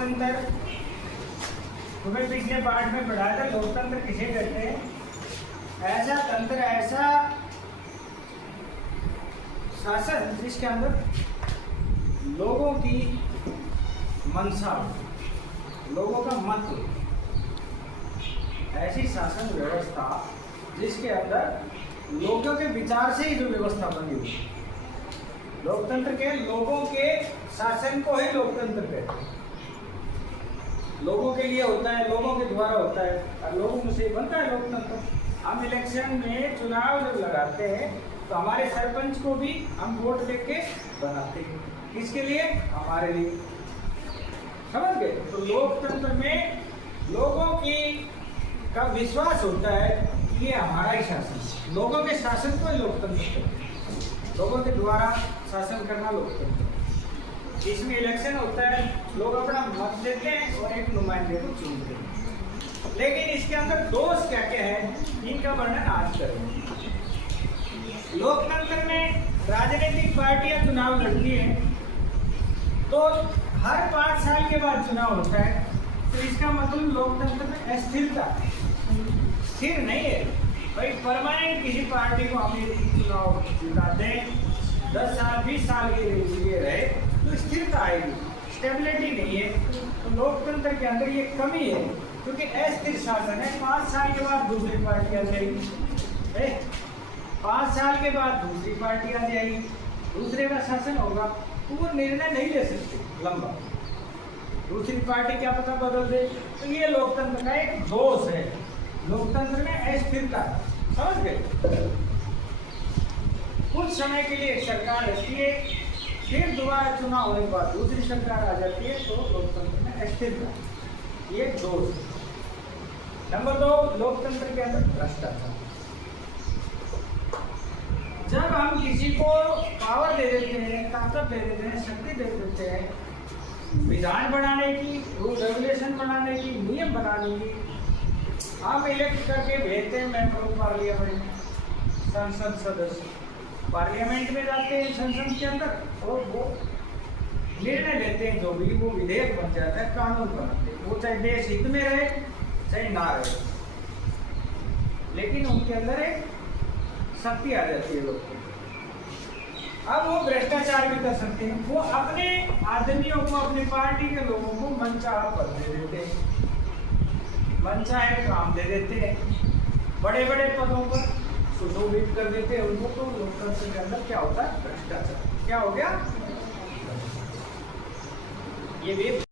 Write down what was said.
लोकतंत्र तुम्हें पिछले पाठ में पढ़ा था। लोकतंत्र किसे कहते हैं? ऐसा तंत्र, ऐसा शासन जिसके अंदर लोगों की मंशा, लोगों का मत, ऐसी शासन व्यवस्था जिसके अंदर लोगों के विचार से ही जो व्यवस्था बनी हुई। लोकतंत्र के लोगों के शासन को ही लोकतंत्र कहते हैं। लोगों के लिए होता है, लोगों के द्वारा होता है और लोगों से बनता है लोकतंत्र। हम इलेक्शन में चुनाव जब लगाते हैं तो हमारे सरपंच को भी हम वोट देके बनाते हैं। किसके लिए? हमारे लिए। समझ गए? तो लोकतंत्र में लोगों की का विश्वास होता है कि ये हमारा ही शासन, लोगों के शासन को लोकतंत्र कहते हैं। लोगों के द्वारा शासन करना लोकतंत्र। इसमें इलेक्शन होता है, लोग अपना मत देते हैं और एक नुमाइंदे को चुनते हैं। लेकिन इसके अंदर दोष क्या क्या है, इनका वर्णन आज करेंगे। लोकतंत्र में राजनीतिक पार्टियां चुनाव लड़ती हैं तो हर 5 साल के बाद चुनाव होता है। तो इसका मतलब लोकतंत्र में अस्थिरता, स्थिर नहीं है भाई। परमानेंट किसी पार्टी को हम चुनाव जिताते हैं 10 साल 20 साल के लिए रहे तो स्थिरता आएगी, स्टेबिलिटी नहीं है। तो लोकतंत्र के अंदर ये कमी है क्योंकि अस्थिर शासन है। 5 साल के बाद दूसरी पार्टी आ जाएगी, 5 साल के बाद दूसरी पार्टी आ जाएगी, दूसरे का शासन होगा तो वो निर्णय नहीं ले सकते लंबा। दूसरी पार्टी क्या पता बदल दे। तो ये लोकतंत्र का एक दोष है, लोकतंत्र में अस्थिरता। समझ गए? कुछ समय के लिए एक सरकार रहती है, फिर दोबारा चुनाव होने के बाद दूसरी सरकार आ जाती है, तो लोकतंत्र में अस्थिरता, ये दोष। नंबर 2, लोकतंत्र के अंदर भ्रष्टाचार। जब हम किसी को पावर दे देते हैं, ताकत दे देते हैं, शक्ति दे देते हैं, विधान बनाने की, रूल रेगुलेशन बनाने की, नियम बनाने की, हम इलेक्ट करके भेजते हैं मेंबर ऑफ पार्लियामेंट, संसद सदस्य पार्लियामेंट में जाते हैं, संसद के अंदर, और वो निर्णय लेते हैं। जो भी वो विधेयक बन जाता है, कानून बनाते हैं, वो चाहे देश हित में रहे चाहे ना रहे, लेकिन उनके अंदर एक शक्ति आ जाती है लोग। अब वो भ्रष्टाचार भी कर सकते हैं। वो अपने आदमियों को, अपनी पार्टी के लोगों को मनचाहा पद दे देते हैं, मनचाहे काम दे देते हैं, बड़े बड़े पदों पर सुशोभित कर देते हैं उनको। तो लोकतंत्र के अंदर क्या होता है? भ्रष्टाचार। क्या हो गया? ये भी